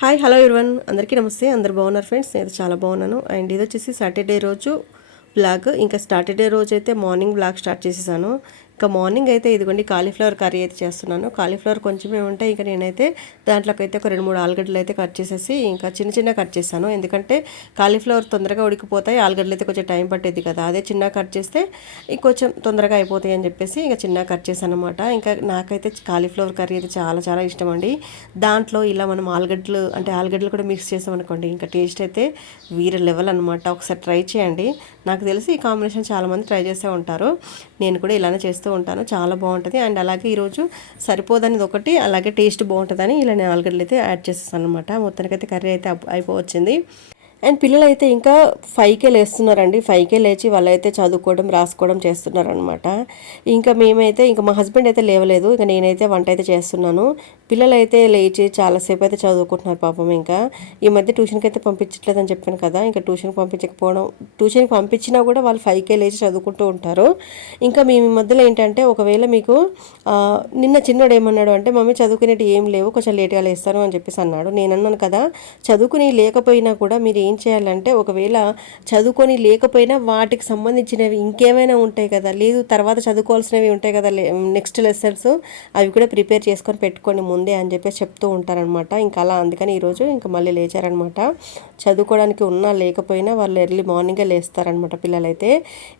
Hi hello ఇర్వన్ అందరికీ నమస్తే. అందరు బాగున్నారు ఫ్రెండ్స్? నేను చాలా బాగున్నాను. అండ్ ఇది వచ్చేసి సాటర్డే రోజు బ్లాగ్. ఇంకా సాటర్డే రోజు అయితే మార్నింగ్ బ్లాగ్ స్టార్ట్ చేసేసాను. ఇంకా మార్నింగ్ అయితే ఇదిగోండి కాలీఫ్లవర్ కర్రీ అయితే చేస్తున్నాను. కాలీఫ్లవర్ కొంచెమే ఉంటాయి ఇంకా నేనైతే దాంట్లోకి అయితే ఒక రెండు మూడు ఆలుగడ్డలు అయితే కట్ చేసేసి ఇంకా చిన్న చిన్న కట్ చేశాను ఎందుకంటే కాలీఫ్లవర్ తొందరగా ఉడికిపోతాయి ఆలుగడ్డలు అయితే కొంచెం టైం పట్టేది కదా. అదే చిన్న కట్ చేస్తే ఇంకొంచెం తొందరగా అయిపోతాయి అని చెప్పేసి ఇంకా చిన్న కట్ చేశాను అనమాట ఇంకా నాకైతే కాలీఫ్లవర్ కర్రీ అయితే చాలా చాలా ఇష్టం అండి. దాంట్లో ఇలా మనం ఆలుగడ్డలు అంటే ఆలుగడ్డలు కూడా మిక్స్ చేసాం అనుకోండి ఇంకా టేస్ట్ అయితే వీర లెవెల్ అనమాట ఒకసారి ట్రై చేయండి. నాకు తెలిసి ఈ కాంబినేషన్ చాలామంది ట్రై చేస్తూ ఉంటారు. నేను కూడా ఇలానే చేస్తూ ఉంటాను. చాలా బాగుంటుంది. అండ్ అలాగే ఈరోజు సరిపోదనేది ఒకటి అలాగే టేస్ట్ బాగుంటుందని ఇలా నేను ఆలుగడ్డలు అయితే యాడ్ చేసేసాను అనమాట మొత్తానికైతే కర్రీ అయితే అయిపోవచ్చింది అండ్ పిల్లలు అయితే ఇంకా ఫైవ్కే లేస్తున్నారండి. ఫైవ్కే లేచి వాళ్ళైతే చదువుకోవడం రాసుకోవడం చేస్తున్నారనమాట ఇంకా మేమైతే ఇంకా మా హస్బెండ్ అయితే లేవలేదు. ఇంకా నేనైతే వంట అయితే చేస్తున్నాను. పిల్లలు అయితే లేచి చాలాసేపు అయితే చదువుకుంటున్నారు పాపం ఇంకా. ఈ మధ్య ట్యూషన్కి అయితే పంపించట్లేదని చెప్పాను కదా. ఇంకా ట్యూషన్కి పంపించకపోవడం ట్యూషన్కి పంపించినా కూడా వాళ్ళు ఫైవ్కే లేచి చదువుకుంటూ ఉంటారు. ఇంకా మేము ఈ మధ్యలో ఏంటంటే ఒకవేళ మీకు నిన్న చిన్నోడు ఏమన్నాడు అంటే మమ్మీ చదువుకునేటి ఏం లేవు కొంచెం లేట్గా లేస్తాను అని చెప్పేసి అన్నాడు. నేను అన్నాను కదా చదువుకుని లేకపోయినా కూడా మీరు ఏం చేయాలంటే ఒకవేళ చదువుకొని లేకపోయినా వాటికి సంబంధించినవి ఇంకేమైనా ఉంటాయి కదా. లేదు తర్వాత చదువుకోవాల్సినవి ఉంటాయి కదా నెక్స్ట్ లెసన్స్ అవి కూడా ప్రిపేర్ చేసుకొని పెట్టుకోండి ముందే అని చెప్పేసి చెప్తూ ఉంటారనమాట ఇంకా అలా అందుకని ఈరోజు ఇంకా మళ్ళీ లేచారనమాట చదువుకోవడానికి ఉన్నా లేకపోయినా వాళ్ళు ఎర్లీ మార్నింగే లేస్తారనమాట పిల్లలైతే.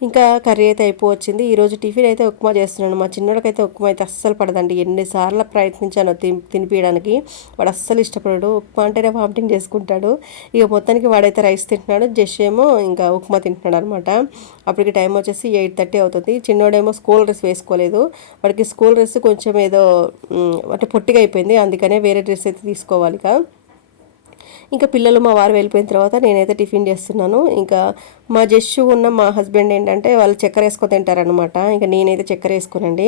ఇంకా కర్రీ అయితే అయిపోవచ్చింది. ఈరోజు టిఫిన్ అయితే ఉప్మా చేస్తున్నాను. మా చిన్నోడికైతే ఉప్మా అయితే అస్సలు పడదండి. ఎన్నిసార్లు ప్రయత్నించాను తిని తినిపించడానికి వాడు అస్సలు ఇష్టపడడు. ఉప్మా అంటేనే వామిటింగ్ చేసుకుంటాడు. ఇక మొత్తానికి వాడైతే రైస్ తింటున్నాడు జస్ట్ ఏమో ఇంకా ఉప్మా తింటున్నాడు అనమాట అప్పటికి టైం వచ్చేసి ఎయిట్ థర్టీ అవుతుంది. చిన్నోడేమో స్కూల్ డ్రెస్ వేసుకోలేదు. వాడికి స్కూల్ డ్రెస్ కొంచెం ఏదో అంటే పొట్టిగా అయిపోయింది. అందుకనే వేరే డ్రెస్ అయితే తీసుకోవాలి ఇక. ఇంకా పిల్లలు మా వారు వెళ్ళిపోయిన తర్వాత నేనైతే టిఫిన్ చేస్తున్నాను. ఇంకా మా జస్సు ఉన్న మా హస్బెండ్ ఏంటంటే వాళ్ళు చక్కెర వేసుకొని తింటారనమాట ఇంకా నేనైతే చక్కెర వేసుకోనండి.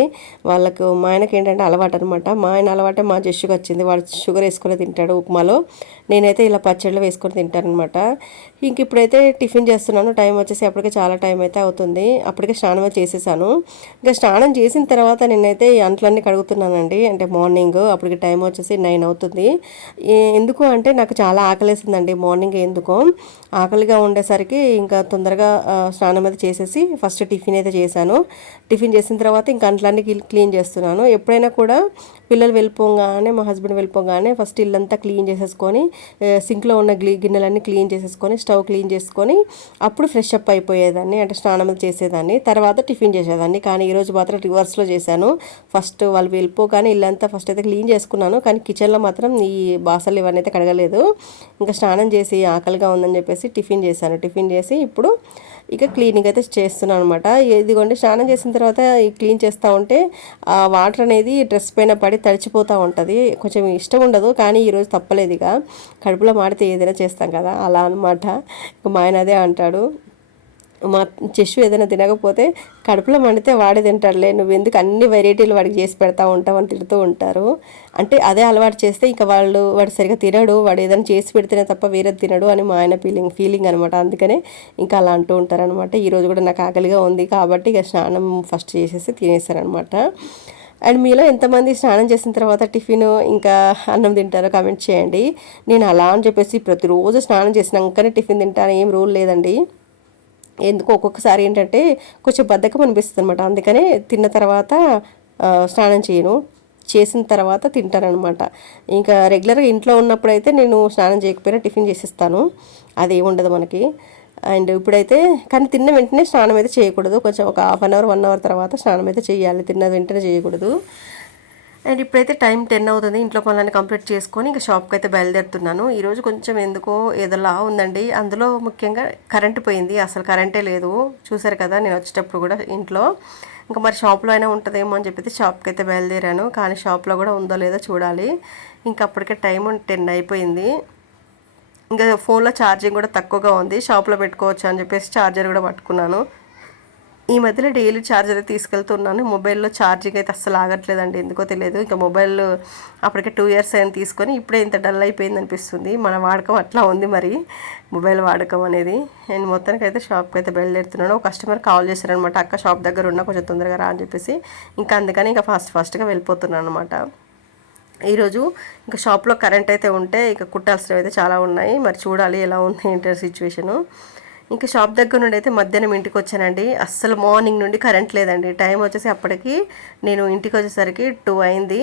వాళ్ళకు మా ఆయనకి ఏంటంటే అలవాటు అనమాట మా ఆయన అలవాటే మా జస్సుకి వచ్చింది. వాడు షుగర్ వేసుకొని తింటాడు ఉప్మాలో. నేనైతే ఇలా పచ్చళ్ళు వేసుకొని తింటానమాట ఇంక ఇప్పుడైతే టిఫిన్ చేస్తున్నాను. టైం వచ్చేసి అప్పటికే చాలా టైం అయితే అవుతుంది. అప్పటికే స్నానం చేసేసాను. ఇంకా స్నానం చేసిన తర్వాత నేనైతే ఈ అంట్లన్నీ కడుగుతున్నానండి. అంటే మార్నింగ్ అప్పటికి టైం వచ్చేసి నైన్ అవుతుంది. ఎందుకు అంటే నాకు చాలా ఆకలేసిందండి. మార్నింగ్ ఎందుకో ఆకలిగా ఉండేసరికి ఇంకా తొందరగా స్నానం అయితే చేసేసి ఫస్ట్ టిఫిన్ అయితే చేశాను. టిఫిన్ చేసిన తర్వాత ఇంకా అంట్లన్నీ క్లీన్ చేస్తున్నాను. ఎప్పుడైనా కూడా పిల్లలు వెళ్ళిపోగానే మా హస్బెండ్ వెళ్ళిపోగానే ఫస్ట్ ఇల్లంతా క్లీన్ చేసేసుకొని సింక్లో ఉన్న గ్లీ గిన్నెలన్నీ క్లీన్ చేసేసుకొని స్టవ్ క్లీన్ చేసుకొని అప్పుడు ఫ్రెష్ అప్ అయిపోయేదాన్ని. అంటే స్నానం అది చేసేదాన్ని. తర్వాత టిఫిన్ చేసేదాన్ని. కానీ ఈరోజు మాత్రం రివర్స్లో చేశాను. ఫస్ట్ వాళ్ళు వెళ్ళిపోగానే ఇల్లంతా ఫస్ట్ అయితే క్లీన్ చేసుకున్నాను. కానీ కిచెన్లో మాత్రం ఈ బాసలు ఇవన్నీ అయితే కడగలేదు. ఇంకా స్నానం చేసి ఆకలిగా ఉందని చెప్పేసి టిఫిన్ చేశాను. టిఫిన్ చేసి ఇప్పుడు ఇక క్లీనింగ్ అయితే చేస్తున్నాను అనమాట ఇదిగోండి స్నానం చేసిన తర్వాత క్లీన్ చేస్తూ ఉంటే ఆ వాటర్ అనేది డ్రెస్ పైన పడి తడిచిపోతూ ఉంటుంది. కొంచెం ఇష్టం ఉండదు కానీ ఈరోజు తప్పలేదు ఇక. కడుపులో మాడితే ఏదైనా చేస్తాం కదా. అలా అనమాట ఇక మా ఆయన అదే అంటాడు. మా చెషు ఏదైనా తినకపోతే కడుపులో మండితే వాడే తింటాడులే. నువ్వు ఎందుకు అన్ని వెరైటీలు వాడికి చేసి పెడతా ఉంటావు అని తిడుతూ ఉంటారు. అంటే అదే అలవాటు చేస్తే ఇంకా వాళ్ళు వాడు సరిగా తినడు. వాడు ఏదైనా చేసి పెడితేనే తప్ప వేరేది తినడు అని మా ఆయన ఫీలింగ్ ఫీలింగ్ అనమాట అందుకనే ఇంకా అలా అంటూ ఉంటారనమాట ఈరోజు కూడా నాకు ఆకలిగా ఉంది కాబట్టి ఇక స్నానం ఫస్ట్ చేసేసి తినేసారనమాట అండ్ మీలో ఎంతమంది స్నానం చేసిన తర్వాత టిఫిన్ ఇంకా అన్నం తింటారో కామెంట్ చేయండి. నేను అలా అని చెప్పేసి ప్రతిరోజు స్నానం చేసినాకనే టిఫిన్ తింటాను. ఏం రూల్ లేదండి. ఎందుకు ఒక్కొక్కసారి ఏంటంటే కొంచెం బద్ధకం అనిపిస్తుంది అనమాట అందుకనే తిన్న తర్వాత స్నానం చేయను. చేసిన తర్వాత తింటానమాట ఇంకా రెగ్యులర్గా ఇంట్లో ఉన్నప్పుడు అయితే నేను స్నానం చేయకపోయినా టిఫిన్ చేసిస్తాను. అది ఏముండదు మనకి. అండ్ ఇప్పుడైతే కానీ తిన్న వెంటనే స్నానం అయితే చేయకూడదు. కొంచెం ఒక half an hour one hour తర్వాత స్నానం అయితే చేయాలి. తిన్న వెంటనే చేయకూడదు. అండ్ ఇప్పుడైతే టైం టెన్ అవుతుంది ఇంట్లో పనులన్నీ కంప్లీట్ చేసుకొని ఇంకా షాప్కి అయితే బయలుదేరుతున్నాను. ఈరోజు కొంచెం ఎందుకో ఏదోలా ఉందండి. అందులో ముఖ్యంగా కరెంట్ పోయింది. అసలు కరెంటే లేదు. చూసారు కదా నేను వచ్చేటప్పుడు కూడా ఇంట్లో. ఇంకా మరి షాప్లో అయినా ఉంటుందేమో అని చెప్పి షాప్కి అయితే బయలుదేరాను. కానీ షాప్లో కూడా ఉందో లేదో చూడాలి. ఇంకా అప్పటికే టైం టెన్ అయిపోయింది. ఇంకా ఫోన్లో ఛార్జింగ్ కూడా తక్కువగా ఉంది. షాప్లో పెట్టుకోవచ్చు అని చెప్పేసి ఛార్జర్ కూడా పట్టుకున్నాను. ఈ మధ్యలో డైలీ ఛార్జర్ అయితే తీసుకెళ్తున్నాను. మొబైల్లో ఛార్జింగ్ అయితే అస్సలు ఆగట్లేదండి. ఎందుకో తెలియదు. ఇంకా మొబైల్ అప్పటికే టూ ఇయర్స్ అయిన తీసుకొని ఇప్పుడే ఇంత డల్ అయిపోయింది అనిపిస్తుంది. మన వాడకం అట్లా ఉంది మరి మొబైల్ వాడకం అనేది. నేను మొత్తానికి అయితే షాప్కి అయితే బయలుదేరుతున్నాను. ఒక కస్టమర్ కాల్ చేశారనమాట అక్క షాప్ దగ్గర ఉన్నా కొంచెం తొందరగా రా అని చెప్పేసి. ఇంకా అందుకని ఇంకా ఫాస్ట్ ఫాస్ట్గా వెళ్ళిపోతున్నాను అనమాట ఈరోజు ఇంకా షాప్లో కరెంట్ అయితే ఉంటే ఇక కుట్టాల్సినవి అయితే చాలా ఉన్నాయి. మరి చూడాలి ఎలా ఉంది ఏంటి సిచ్యువేషను ఇంకా షాప్ దగ్గర నుండి అయితే మధ్యాహ్నం ఇంటికి వచ్చానండి. అస్సలు మార్నింగ్ నుండి కరెంట్ లేదండి. టైం వచ్చేసి అప్పటికి నేను ఇంటికి వచ్చేసరికి టూ అయింది.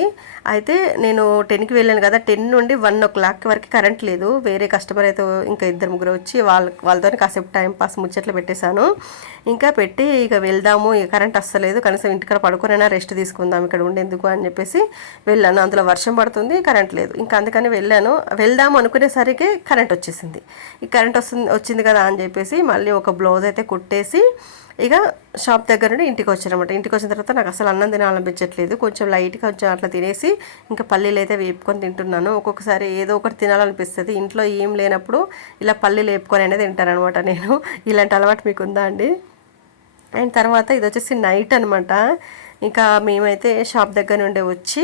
అయితే నేను టెన్కి వెళ్ళాను కదా టెన్ నుండి వన్ ఓ క్లాక్ వరకు కరెంట్ లేదు. వేరే కస్టమర్ అయితే ఇంకా ఇద్దరు ముగ్గురు వచ్చి వాళ్ళ వాళ్ళతో కాసేపు టైం పాస్ ముచ్చట్లు పెట్టేశాను. ఇంకా పెట్టి ఇక వెళ్దాము. ఇక కరెంట్ అస్సలేదు కనీసం ఇంటికాడ పడుకునైనా రెస్ట్ తీసుకుందాం. ఇక్కడ ఉండేందుకు అని చెప్పేసి వెళ్ళాను. అందులో వర్షం పడుతుంది కరెంట్ లేదు. ఇంకా అందుకని వెళ్ళాను. వెళ్దాము అనుకునేసరికి కరెంట్ వచ్చేసింది. ఈ కరెంట్ వస్తుంది వచ్చింది కదా అని చెప్పేసి మళ్ళీ ఒక బ్లౌజ్ అయితే కుట్టేసి ఇక షాప్ దగ్గర నుండి ఇంటికి వచ్చానమాట. ఇంటికి వచ్చిన తర్వాత నాకు అసలు అన్నం తినాలనిపించట్లేదు. కొంచెం లైట్గా కొంచెం అట్లా తినేసి ఇంకా పల్లీలు అయితే వేపుకొని తింటున్నాను. ఒక్కొక్కసారి ఏదో ఒకటి తినాలనిపిస్తుంది. ఇంట్లో ఏం లేనప్పుడు ఇలా పల్లీలు వేపుకొని అనేది తింటానమాట నేను. ఇలాంటి అలవాటు మీకు ఉందా అండి? అండ్ తర్వాత ఇది వచ్చేసి నైట్ అనమాట. ఇంకా మేమైతే షాప్ దగ్గర నుండి వచ్చి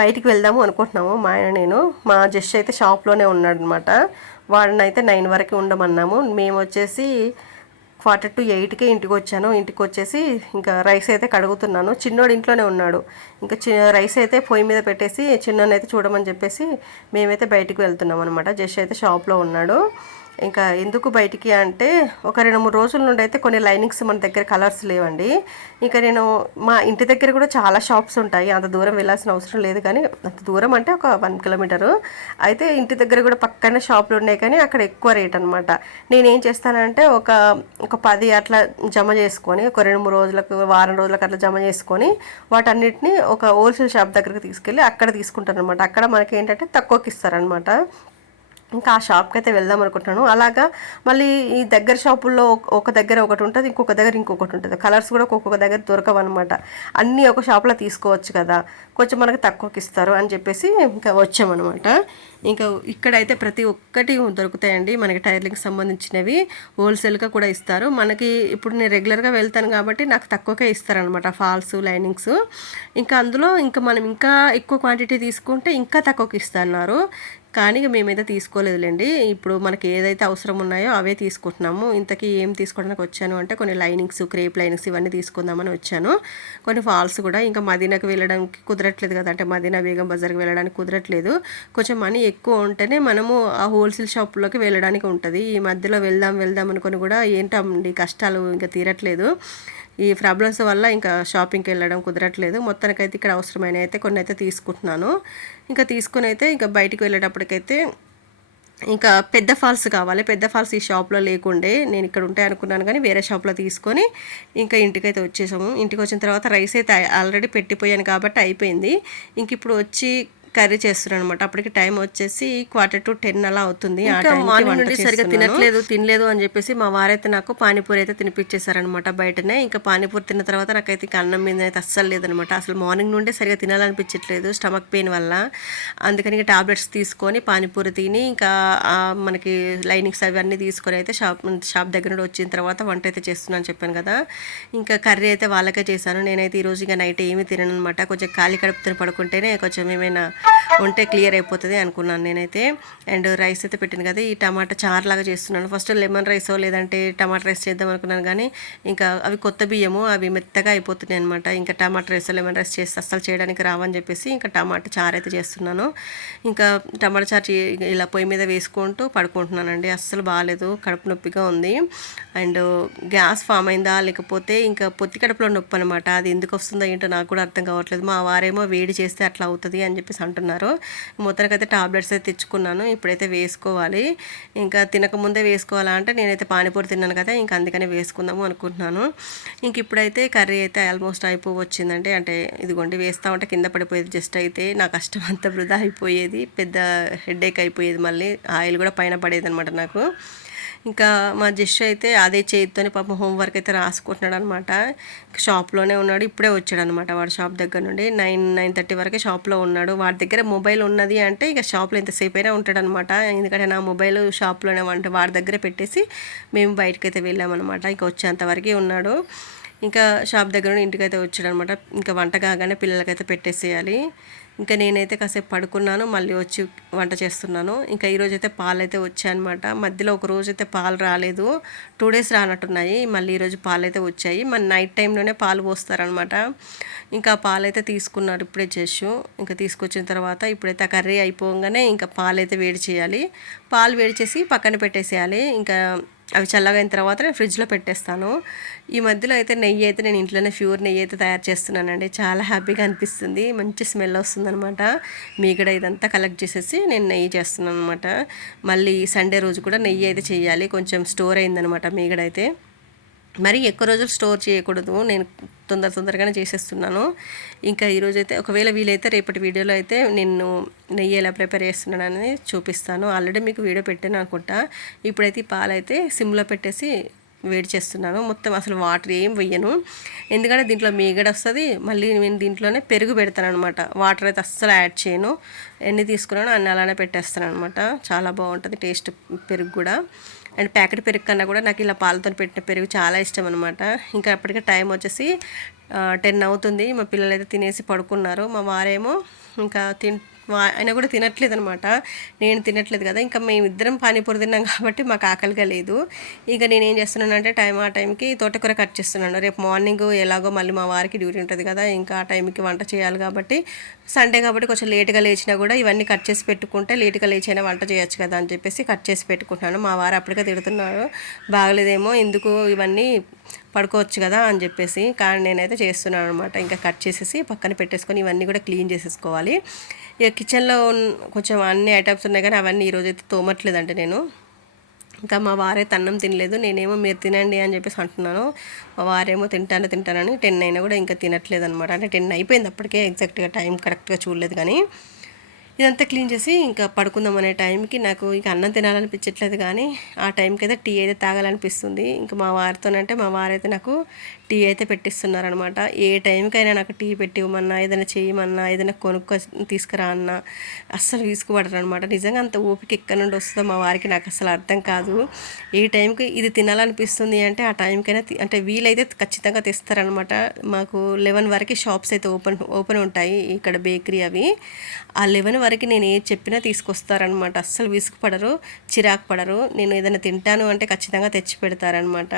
బయటికి వెళ్దాము అనుకుంటున్నాము. మా ఆయన నేను మా జస్ట్ అయితే షాప్లోనే ఉన్నాడు అనమాట వాళ్ళని అయితే నైన్ వరకు ఉండమన్నాము. మేము వచ్చేసి క్వార్టర్ టు ఎయిట్కే ఇంటికి వచ్చాను. ఇంటికి వచ్చేసి ఇంకా రైస్ అయితే కడుగుతున్నాను. చిన్నోడు ఇంట్లోనే ఉన్నాడు. ఇంకా చి రైస్ అయితే పొయ్యి మీద పెట్టేసి చిన్నోని అయితే చూడమని చెప్పేసి మేమైతే బయటికి వెళ్తున్నాం అనమాట జస్ట్ అయితే షాప్లో ఉన్నాడు. ఇంకా ఎందుకు బయటికి అంటే ఒక రెండు మూడు రోజుల నుండి అయితే కొన్ని లైనింగ్స్ మన దగ్గర కలర్స్ లేవండి. ఇంకా నేను మా ఇంటి దగ్గర కూడా చాలా షాప్స్ ఉంటాయి. అంత దూరం వెళ్ళాల్సిన అవసరం లేదు కానీ అంత దూరం అంటే ఒక వన్ కిలోమీటరు అయితే ఇంటి దగ్గర కూడా పక్కనే షాపులు ఉన్నాయి కానీ అక్కడ ఎక్కువ రేట్ అనమాట నేనేం చేస్తానంటే ఒక ఒక పది అట్లా జమ చేసుకొని ఒక రెండు మూడు రోజులకు వారం రోజులకు అట్లా జమ చేసుకొని వాటన్నిటిని ఒక హోల్సేల్ షాప్ దగ్గరికి తీసుకెళ్ళి అక్కడ తీసుకుంటాను అనమాట అక్కడ మనకి ఏంటంటే తక్కువకి ఇస్తారనమాట ఇంకా ఆ షాప్కి అయితే వెళ్దాం అనుకుంటున్నాను. అలాగా మళ్ళీ ఈ దగ్గర షాపుల్లో ఒక- దగ్గర ఒకటి ఉంటుంది ఇంకొక దగ్గర ఇంకొకటి ఉంటుంది. కలర్స్ కూడా ఒక్కొక్క దగ్గర దొరకవు అనమాట అన్నీ ఒక షాప్లో తీసుకోవచ్చు కదా. కొంచెం మనకి తక్కువకి ఇస్తారు అని చెప్పేసి ఇంకా వచ్చామన్నమాట. ఇంకా ఇక్కడైతే ప్రతి ఒక్కటి దొరుకుతాయండి. మనకి టైర్లింగ్కి సంబంధించినవి. హోల్సేల్గా కూడా ఇస్తారు. మనకి ఇప్పుడు నేను రెగ్యులర్గా వెళ్తాను కాబట్టి నాకు తక్కువకే ఇస్తారనమాట ఫాల్స్ లైనింగ్స్ ఇంకా అందులో ఇంకా మనం ఇంకా ఎక్కువ క్వాంటిటీ తీసుకుంటే ఇంకా తక్కువకి ఇస్తున్నారు. కానీ మేమైతే తీసుకోలేదులేండి. ఇప్పుడు మనకి ఏదైతే అవసరం ఉన్నాయో అవే తీసుకుంటున్నాము. ఇంతకీ ఏం తీసుకోవడానికి వచ్చాను అంటే కొన్ని లైనింగ్స్ క్రేప్ లైనింగ్స్ ఇవన్నీ తీసుకుందామని వచ్చాను. కొన్ని ఫాల్స్ కూడా ఇంకా మదీనాకి వెళ్ళడానికి కుదరట్లేదు కదా. అంటే మదీనా బేగం బజార్కి వెళ్ళడానికి కుదరట్లేదు. కొంచెం మనీ ఎక్కువ ఉంటేనే మనము ఆ హోల్సేల్ షాప్లోకి వెళ్ళడానికి ఉంటుంది. ఈ మధ్యలో వెళ్దాం వెళ్దాం అనుకొని కూడా ఏంటండి? కష్టాలు ఇంకా తీరట్లేదు. ఈ ప్రాబ్లమ్స్ వల్ల ఇంకా షాపింగ్కి వెళ్ళడం కుదరట్లేదు. మొత్తానికైతే ఇక్కడ అవసరమైన అయితే కొన్ని అయితే తీసుకుంటున్నాను. ఇంకా తీసుకుని అయితే ఇంకా బయటికి వెళ్ళేటప్పటికైతే ఇంకా పెద్ద ఫాల్స్ కావాలి. పెద్ద ఫాల్స్ ఈ షాప్లో లేకుండే నేను ఇక్కడ ఉంటాయి అనుకున్నాను కానీ వేరే షాప్లో తీసుకొని ఇంకా ఇంటికైతే వచ్చేసాము. ఇంటికి వచ్చిన తర్వాత రైస్ అయితే ఆల్రెడీ పెట్టిపోయాను కాబట్టి అయిపోయింది. ఇంక ఇప్పుడు వచ్చి కర్రీ చేస్తున్నాను అనమాట అప్పటికి టైం వచ్చేసి క్వార్టర్ టు టెన్ అలా అవుతుంది. మార్నింగ్ నుండి చేస్తున్నాను. తినట్లేదు తినలేదు అని చెప్పేసి మా వారైతే నాకు పానీపూరి అయితే తినిపించేశారనమాట బయటనే. ఇంకా పానీపూరి తిన్న తర్వాత నాకైతే ఇంకా అన్నం మీద అయితే అస్సలు లేదనమాట అసలు మార్నింగ్ నుండే సరిగా తినాలనిపించట్లేదు స్టమక్ పెయిన్ వల్ల. అందుకని ఇంకా టాబ్లెట్స్ తీసుకొని పానీపూరి తిని ఇంకా మనకి లైనింగ్స్ అవన్నీ తీసుకొని అయితే షాప్ షాప్ దగ్గర నుండి వచ్చిన తర్వాత వంట అయితే చేస్తున్నాను చెప్పాను కదా. ఇంకా కర్రీ అయితే వాళ్ళకే చేశాను. నేనైతే ఈరోజు ఇంకా నైట్ ఏమీ తినను అనమాట కొంచెం ఖాళీ కడుపు తిని పడుకుంటేనే కొంచెం ఏమైనా ఉంటే క్లియర్ అయిపోతుంది అనుకున్నాను నేనైతే. అండ్ రైస్ అయితే పెట్టాను కదా ఈ టమాటా చారు లాగా చేస్తున్నాను. ఫస్ట్ లెమన్ రైస్ లేదంటే టమాటా రైస్ చేద్దాం అనుకున్నాను కానీ ఇంకా అవి కొత్త బియ్యము అవి మెత్తగా అయిపోతున్నాయి అనమాట ఇంకా టమాటా రైస్ లెమన్ రైస్ చేస్తే అస్సలు చేయడానికి రావని చెప్పేసి ఇంకా టమాటా చారు అయితే చేస్తున్నాను. ఇంకా టమాటా చారు ఇలా పొయ్యి మీద వేసుకుంటూ పడుకుంటున్నానండి. అస్సలు బాగాలేదు కడుపు నొప్పిగా ఉంది. అండ్ గ్యాస్ ఫామ్ అయిందా లేకపోతే ఇంకా పొత్తి కడుపులో నొప్పి అనమాట అది ఎందుకు వస్తుందో ఏంటో నాకు కూడా అర్థం కావట్లేదు. మా వారేమో వేడి చేస్తే అట్లా అవుతుంది అని చెప్పేసి అంటున్నారు మొత్తానికైతే టాబ్లెట్స్ అయితే తెచ్చుకున్నాను. ఇప్పుడైతే వేసుకోవాలి. ఇంకా తినకముందే వేసుకోవాలా అంటే నేనైతే పానీపూరి తిన్నాను కదా ఇంకా అందుకని వేసుకుందాము అనుకుంటున్నాను. ఇంక ఇప్పుడైతే కర్రీ అయితే ఆల్మోస్ట్ అయిపో వచ్చిందంటే అంటే ఇదిగోండి వేస్తా ఉంటే కింద పడిపోయేది జస్ట్ అయితే నా కష్టం అంతా వృధా అయిపోయేది. పెద్ద హెడేక్ అయిపోయేది మళ్ళీ. ఆయిల్ కూడా పైన పడేది అనమాట నాకు. ఇంకా మా జస్ట్ అయితే అదే చేతితోనే పాపం హోంవర్క్ అయితే రాసుకుంటున్నాడు అనమాట షాప్లోనే ఉన్నాడు ఇప్పుడే వచ్చాడు అనమాట వాడు షాప్ దగ్గర నుండి. నైన్ నైన్ థర్టీ వరకే షాప్లో ఉన్నాడు. వాడి దగ్గర మొబైల్ ఉన్నది అంటే ఇక షాప్లో ఎంతసేపు అయినా ఉంటాడు అనమాట ఎందుకంటే నా మొబైల్ షాప్లోనే అంటే వాడి దగ్గర పెట్టేసి మేము బయటకైతే వెళ్ళామన్నమాట ఇక వచ్చేంత వరకే ఉన్నాడు. ఇంకా షాప్ దగ్గర నుండి ఇంటికైతే వచ్చాడు అనమాట ఇంకా వంట కాగానే పిల్లలకైతే పెట్టేసేయాలి. ఇంకా నేనైతే కాసేపు పడుకున్నాను మళ్ళీ వచ్చి వంట చేస్తున్నాను. ఇంకా ఈరోజు అయితే పాలు అయితే వచ్చాయన్నమాట మధ్యలో ఒక రోజు అయితే పాలు రాలేదు. టూ డేస్ రానట్టున్నాయి. మళ్ళీ ఈరోజు పాలు అయితే వచ్చాయి మన నైట్ టైంలోనే పాలు పోస్తారనమాట. ఇంకా పాలు అయితే తీసుకున్నారు ఇప్పుడే చేసు ఇంకా తీసుకొచ్చిన తర్వాత ఇప్పుడైతే ఆ కర్రీ అయిపోగానే ఇంకా పాలు అయితే వేడి చేయాలి. పాలు వేడి చేసి పక్కన పెట్టేసేయాలి. ఇంకా అవి చల్లగా అయిన తర్వాత నేను ఫ్రిడ్జ్లో పెట్టేస్తాను. ఈ మధ్యలో అయితే నెయ్యి అయితే నేను ఇంట్లోనే ప్యూర్ నెయ్యి అయితే తయారు చేస్తున్నానండి. చాలా హ్యాపీగా అనిపిస్తుంది. మంచి స్మెల్ వస్తుంది అనమాట మీగడ ఇదంతా కలెక్ట్ చేసేసి నేను నెయ్యి చేస్తున్నాను అనమాట మళ్ళీ సండే రోజు కూడా నెయ్యి అయితే చేయాలి. కొంచెం స్టోర్ అయిందనమాట మీగడ అయితే. మరి ఎక్కువ రోజులు స్టోర్ చేయకూడదు. నేను తొందర తొందరగానే చేసేస్తున్నాను. ఇంకా ఈరోజు అయితే ఒకవేళ వీలైతే రేపటి వీడియోలో అయితే నేను నెయ్యి ఎలా ప్రిపేర్ చేస్తున్నాను అనేది చూపిస్తాను. ఆల్రెడీ మీకు వీడియో పెట్టాను అనుకుంటా. ఇప్పుడైతే ఈ పాలు అయితే సిమ్లో పెట్టేసి వేడి చేస్తున్నాను. మొత్తం అసలు వాటర్ ఏం వెయ్యను. ఎందుకంటే దీంట్లో మీగడ వస్తుంది. మళ్ళీ నేను దీంట్లోనే పెరుగు పెడతాను అనమాట వాటర్ అయితే అస్సలు యాడ్ చేయను. ఎన్ని తీసుకున్నాను అన్ని అలానే పెట్టేస్తాను అనమాట చాలా బాగుంటుంది టేస్ట్ పెరుగు కూడా. అండ్ ప్యాకెట్ పెరుగు కన్నా కూడా నాకు ఇలా పాలతో పెట్టిన పెరుగు చాలా ఇష్టం అనమాట ఇంకా అప్పటికే టైం వచ్చేసి టెన్ అవుతుంది. మా పిల్లలు అయితే తినేసి పడుకున్నారు. మా వారేమో ఇంకా తిన్ ఆయన కూడా తినట్లేదు అనమాట నేను తినట్లేదు కదా. ఇంకా మేమిద్దరం పానీపూరి తిన్నాం కాబట్టి మాకు ఆకలిగా లేదు. ఇంకా నేను ఏం చేస్తున్నానంటే టైం ఆ టైంకి తోటకూర కట్ చేస్తున్నాను. రేపు మార్నింగ్ ఎలాగో మళ్ళీ మా వారికి డ్యూటీ ఉంటుంది కదా. ఇంకా ఆ టైంకి వంట చేయాలి కాబట్టి సండే కాబట్టి కొంచెం లేట్గా లేచినా కూడా ఇవన్నీ కట్ చేసి పెట్టుకుంటే లేట్గా లేచైనా వంట చేయొచ్చు కదా అని చెప్పేసి కట్ చేసి పెట్టుకుంటున్నాను. మా వారు అప్పటికే తిడుతున్నారు. బాగలేదేమో ఎందుకు ఇవన్నీ పడుకోవచ్చు కదా అని చెప్పేసి కానీ నేనైతే చేస్తున్నాను అనమాట ఇంకా కట్ చేసేసి పక్కన పెట్టేసుకొని ఇవన్నీ కూడా క్లీన్ చేసేసుకోవాలి. ఇక కిచెన్లో కొంచెం అన్ని ఐటమ్స్ ఉన్నాయి కానీ అవన్నీ ఈరోజు అయితే తోమట్లేదంటే నేను. ఇంకా మా వారైతే అన్నం తినలేదు నేనేమో మీరు తినండి అని చెప్పేసి అంటున్నాను. మా వారేమో తింటాను తింటానని టెన్ అయినా కూడా ఇంకా తినట్లేదు అనమాట అంటే టెన్ అయిపోయింది అప్పటికే ఎగ్జాక్ట్గా టైం కరెక్ట్గా చూడలేదు కానీ. ఇదంతా క్లీన్ చేసి ఇంకా పడుకుందాం అనే టైంకి నాకు ఇక అన్నం తినాలనిపించట్లేదు కానీ ఆ టైంకి అయితే టీ అయితే తాగాలనిపిస్తుంది. ఇంకా మా వారితోనంటే మా వారైతే నాకు టీ అయితే పెట్టిస్తున్నారనమాట. ఏ టైంకైనా నాకు టీ పెట్టివ్వమన్నా ఏదైనా చేయమన్నా ఏదైనా కొనుక్కో తీసుకురా అన్నా అస్సలు తీసుకుపడరు అనమాట నిజంగా అంత ఓపిక ఎక్కడి నుండి వస్తుందో మా వారికి నాకు అసలు అర్థం కాదు. ఏ టైంకి ఇది తినాలనిపిస్తుంది అంటే ఆ టైంకైనా అంటే వీలైతే ఖచ్చితంగా తెస్తారనమాట. మాకు లెవెన్ వరకు షాప్స్ అయితే ఓపెన్ ఓపెన్ ఉంటాయి ఇక్కడ బేకరీ అవి. ఆ లెవెన్ వరకు నేను ఏది చెప్పినా తీసుకొస్తారనమాట. అస్సలు విసుగుపడరు చిరాకు పడరు. నేను ఏదైనా తింటాను అంటే ఖచ్చితంగా తెచ్చి పెడతారనమాట.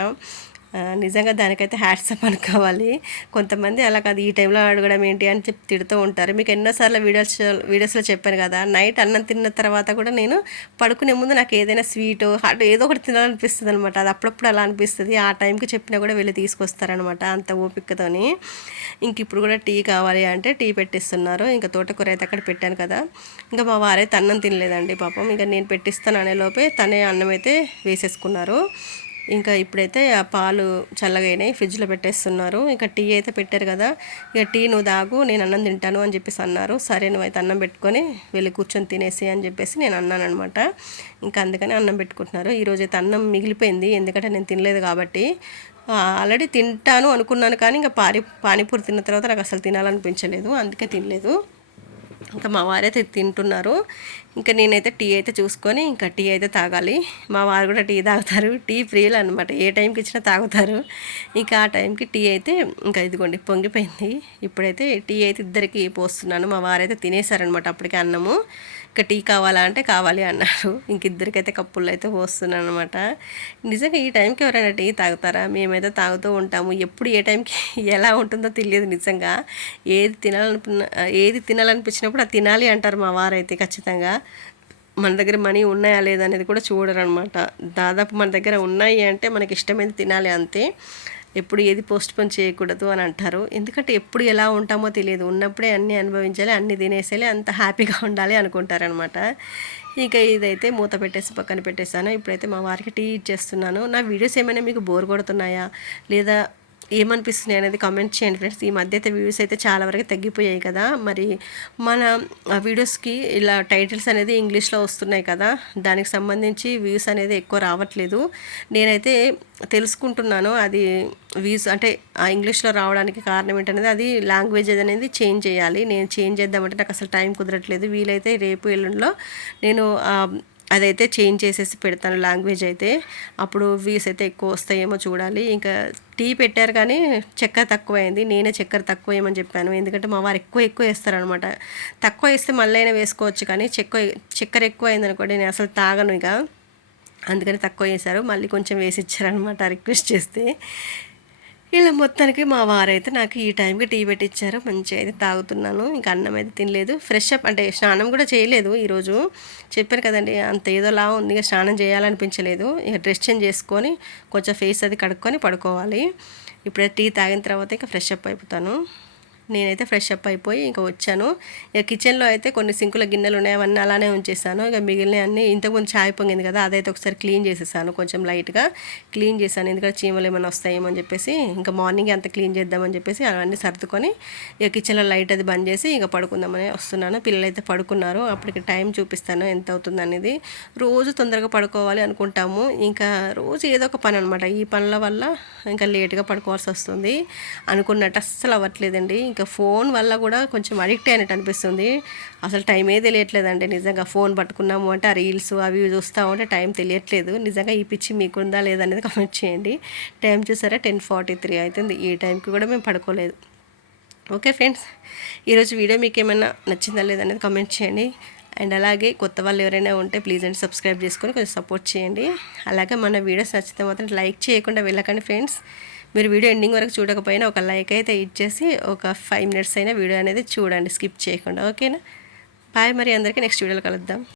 నిజంగా దానికైతే హ్యాట్సప్ అనుకోవాలి. కొంతమంది అలా కాదు ఈ టైంలో అడగడం ఏంటి అని చెప్పి తిడుతూ ఉంటారు. మీకు ఎన్నోసార్లు వీడియోస్ వీడియోస్లో చెప్పాను కదా నైట్ అన్నం తిన్న తర్వాత కూడా నేను పడుకునే ముందు నాకు ఏదైనా స్వీట్ హాట్ ఏదో ఒకటి తినాలనిపిస్తుంది అనమాట అది అప్పుడప్పుడు అలా అనిపిస్తుంది. ఆ టైంకి చెప్పినా కూడా వెళ్ళి తీసుకొస్తారనమాట అంత ఓపికతోని. ఇంక ఇప్పుడు కూడా టీ కావాలి అంటే టీ పెట్టిస్తున్నారు. ఇంకా తోటకూర అయితే అక్కడ పెట్టాను కదా. ఇంకా మా వారైతే అన్నం తినలేదండి పాపం. ఇంకా నేను పెట్టిస్తాను అనే లోపే తనే అన్నం అయితే వేసేసుకున్నారు. ఇంకా ఇప్పుడైతే ఆ పాలు చల్లగైనాయి ఫ్రిడ్జ్లో పెట్టేస్తున్నారు. ఇంకా టీ అయితే పెట్టారు కదా ఇక టీ నువ్వు దాగు నేను అన్నం తింటాను అని చెప్పేసి అన్నారు. సరే నువ్వైతే అన్నం పెట్టుకొని వెళ్ళి కూర్చొని తినేసి అని చెప్పేసి నేను అన్నాను అనమాట ఇంకా అందుకని అన్నం పెట్టుకుంటున్నారు. ఈరోజు అయితే అన్నం మిగిలిపోయింది ఎందుకంటే నేను తినలేదు కాబట్టి. ఆల్రెడీ తింటాను అనుకున్నాను కానీ ఇంకా పారి పానీపూరి తిన్న తర్వాత నాకు అసలు తినాలనిపించలేదు అందుకే తినలేదు. ఇంకా మా వారైతే తింటున్నారు. ఇంకా నేనైతే టీ అయితే చూసుకొని ఇంకా టీ అయితే తాగాలి. మా వారు కూడా టీ తాగుతారు. టీ ప్రియులు అనమాట ఏ టైంకి ఇచ్చినా తాగుతారు. ఇంకా ఆ టైంకి టీ అయితే ఇంకా ఇదిగోండి పొంగిపోయింది. ఇప్పుడైతే టీ అయితే ఇద్దరికి పోస్తున్నాను. మా వారైతే తినేశారనమాట అప్పటికే అన్నము. ఇంకా టీ కావాలా అంటే కావాలి అన్నారు. ఇంక ఇద్దరికైతే కప్పుల్లో అయితే పోస్తున్నాను అనమాట నిజంగా ఈ టైంకి ఎవరైనా టీ తాగుతారా? మేమైతే తాగుతూ ఉంటాము. ఎప్పుడు ఏ టైంకి ఎలా ఉంటుందో తెలియదు నిజంగా. ఏది తినాలనుకున్న ఏది తినాలనిపించినప్పుడు అది తినాలి అంటారు మా వారైతే ఖచ్చితంగా. మన దగ్గర మనీ ఉన్నాయా లేదా అనేది కూడా చూడరు అనమాట దాదాపు మన దగ్గర ఉన్నాయి అంటే మనకి ఇష్టమైంది తినాలి అంతే. ఎప్పుడు ఏది పోస్ట్ పోన్ చేయకూడదు అని అంటారు. ఎందుకంటే ఎప్పుడు ఎలా ఉంటామో తెలియదు. ఉన్నప్పుడే అన్నీ అనుభవించాలి అన్నీ తినేసేయాలి అంత హ్యాపీగా ఉండాలి అనుకుంటారనమాట ఇక ఇదైతే మూత పెట్టేసి పక్కన పెట్టేశాను. ఇప్పుడైతే మా వారికి టీ ఇచ్చేస్తున్నాను. నా వీడియోస్ ఏమైనా మీకు బోర్ కొడుతున్నాయా? లేదా ఏమనిపిస్తున్నాయి అనేది కామెంట్ చేయండి ఫ్రెండ్స్ ఈ మధ్య అయితే వ్యూస్ అయితే చాలా వరకు తగ్గిపోయాయి కదా. మరి మన వీడియోస్కి ఇలా టైటిల్స్ అనేది ఇంగ్లీష్లో వస్తున్నాయి కదా. దానికి సంబంధించి వ్యూస్ అనేది ఎక్కువ రావట్లేదు. నేనైతే తెలుసుకుంటున్నాను అది వ్యూస్ అంటే ఆ ఇంగ్లీష్లో రావడానికి కారణం ఏంటనేది అది లాంగ్వేజ్ అనేది చేంజ్ చేయాలి. నేను చేంజ్ చేద్దామంటే నాకు అసలు టైం కుదరట్లేదు. వీలైతే రేపు ఎల్లుండిలో నేను అదైతే చేంజ్ చేసేసి పెడతాను లాంగ్వేజ్ అయితే. అప్పుడు వ్యూస్ అయితే ఎక్కువ వస్తాయేమో చూడాలి. ఇంకా టీ పెట్టారు కానీ చక్కెర తక్కువైంది. నేనే చక్కెర తక్కువ వేయమని చెప్పాను. ఎందుకంటే మా వారు ఎక్కువ ఎక్కువ వేస్తారనమాట. తక్కువ వేస్తే మళ్ళీ అయినా వేసుకోవచ్చు కానీ చక్కెర చక్కెర ఎక్కువ అయింది అనుకోండి నేను అసలు తాగను ఇక. అందుకని తక్కువ వేశారు. మళ్ళీ కొంచెం వేసి ఇచ్చారనమాట రిక్వెస్ట్ చేస్తే. ఇలా మొత్తానికి మా వారైతే నాకు ఈ టైంకి టీ పెట్టించారు మంచిగా అయితే తాగుతున్నాను. ఇంకా అన్నం అయితే తినలేదు. ఫ్రెష్ అప్ అంటే స్నానం కూడా చేయలేదు ఈరోజు. చెప్పాను కదండి అంత ఏదోలా ఉంది. ఇక స్నానం చేయాలనిపించలేదు. ఇక డ్రెస్ చేంజ్ చేసుకొని కొంచెం ఫేస్ అది కడుక్కొని పడుకోవాలి. ఇప్పుడే టీ తాగిన తర్వాత ఇక ఫ్రెష్ అప్ అయిపోతాను. నేనైతే ఫ్రెష్ అప్ అయిపోయి ఇంకా వచ్చాను. ఇక కిచెన్లో అయితే కొన్ని సింకుల గిన్నెలు ఉన్నాయి అవన్నీ అలానే ఉంచేసాను. ఇక మిగిలిన అన్ని ఇంతకుముందు చాయ్ పొంగింది కదా అదైతే ఒకసారి క్లీన్ చేసేసాను కొంచెం లైట్గా క్లీన్ చేశాను. ఎందుకంటే చీమలు ఏమైనా వస్తాయేమో అని చెప్పేసి ఇంకా మార్నింగ్ అంత క్లీన్ చేద్దామని చెప్పేసి అవన్నీ సర్దుకొని ఇక కిచెన్లో లైట్ అది బంద్ చేసి ఇక పడుకుందామని వస్తున్నాను. పిల్లలు అయితే పడుకున్నారు అప్పటికి టైం చూపిస్తాను ఎంత అవుతుంది అనేది. రోజు తొందరగా పడుకోవాలి అనుకుంటాము. ఇంకా రోజు ఏదో ఒక పని అనమాట ఈ పనుల వల్ల ఇంకా లేట్గా పడుకోవాల్సి వస్తుంది అనుకున్నట్టు అస్సలు అవ్వట్లేదండి. ఇంకా ఫోన్ వల్ల కూడా కొంచెం అడిక్ట్ అయినట్టు అనిపిస్తుంది. అసలు టైమే తెలియట్లేదండి. నిజంగా ఫోన్ పట్టుకున్నాము అంటే ఆ రీల్స్ అవి ఇవి చూస్తూ ఉంటే టైం తెలియట్లేదు. నిజంగా ఈ పిచ్చి మీకుందా లేదనేది కమెంట్ చేయండి. టైం చూసారా? టెన్ ఫార్టీ త్రీ అవుతుంది ఈ టైంకి కూడా మేము పడుకోలేదు. ఓకే ఫ్రెండ్స్ ఈరోజు వీడియో మీకు ఏమైనా నచ్చిందా లేదనేది కమెంట్ చేయండి. అండ్ అలాగే కొత్త వాళ్ళు ఎవరైనా ఉంటే ప్లీజ్ అండి సబ్స్క్రైబ్ చేసుకొని కొంచెం సపోర్ట్ చేయండి. అలాగే మన వీడియోస్ నచ్చితే మాత్రం లైక్ చేయకుండా వెళ్ళకండి ఫ్రెండ్స్. మీరు వీడియో ఎండింగ్ వరకు చూడకపోయినా ఒక లైక్ అయితే ఇచ్చేసి ఒక ఫైవ్ మినిట్స్ అయినా వీడియో అనేది చూడండి స్కిప్ చేయకుండా. ఓకేనా? బాయ్ మరి అందరికీ నెక్స్ట్ వీడియోలో కలుద్దాం.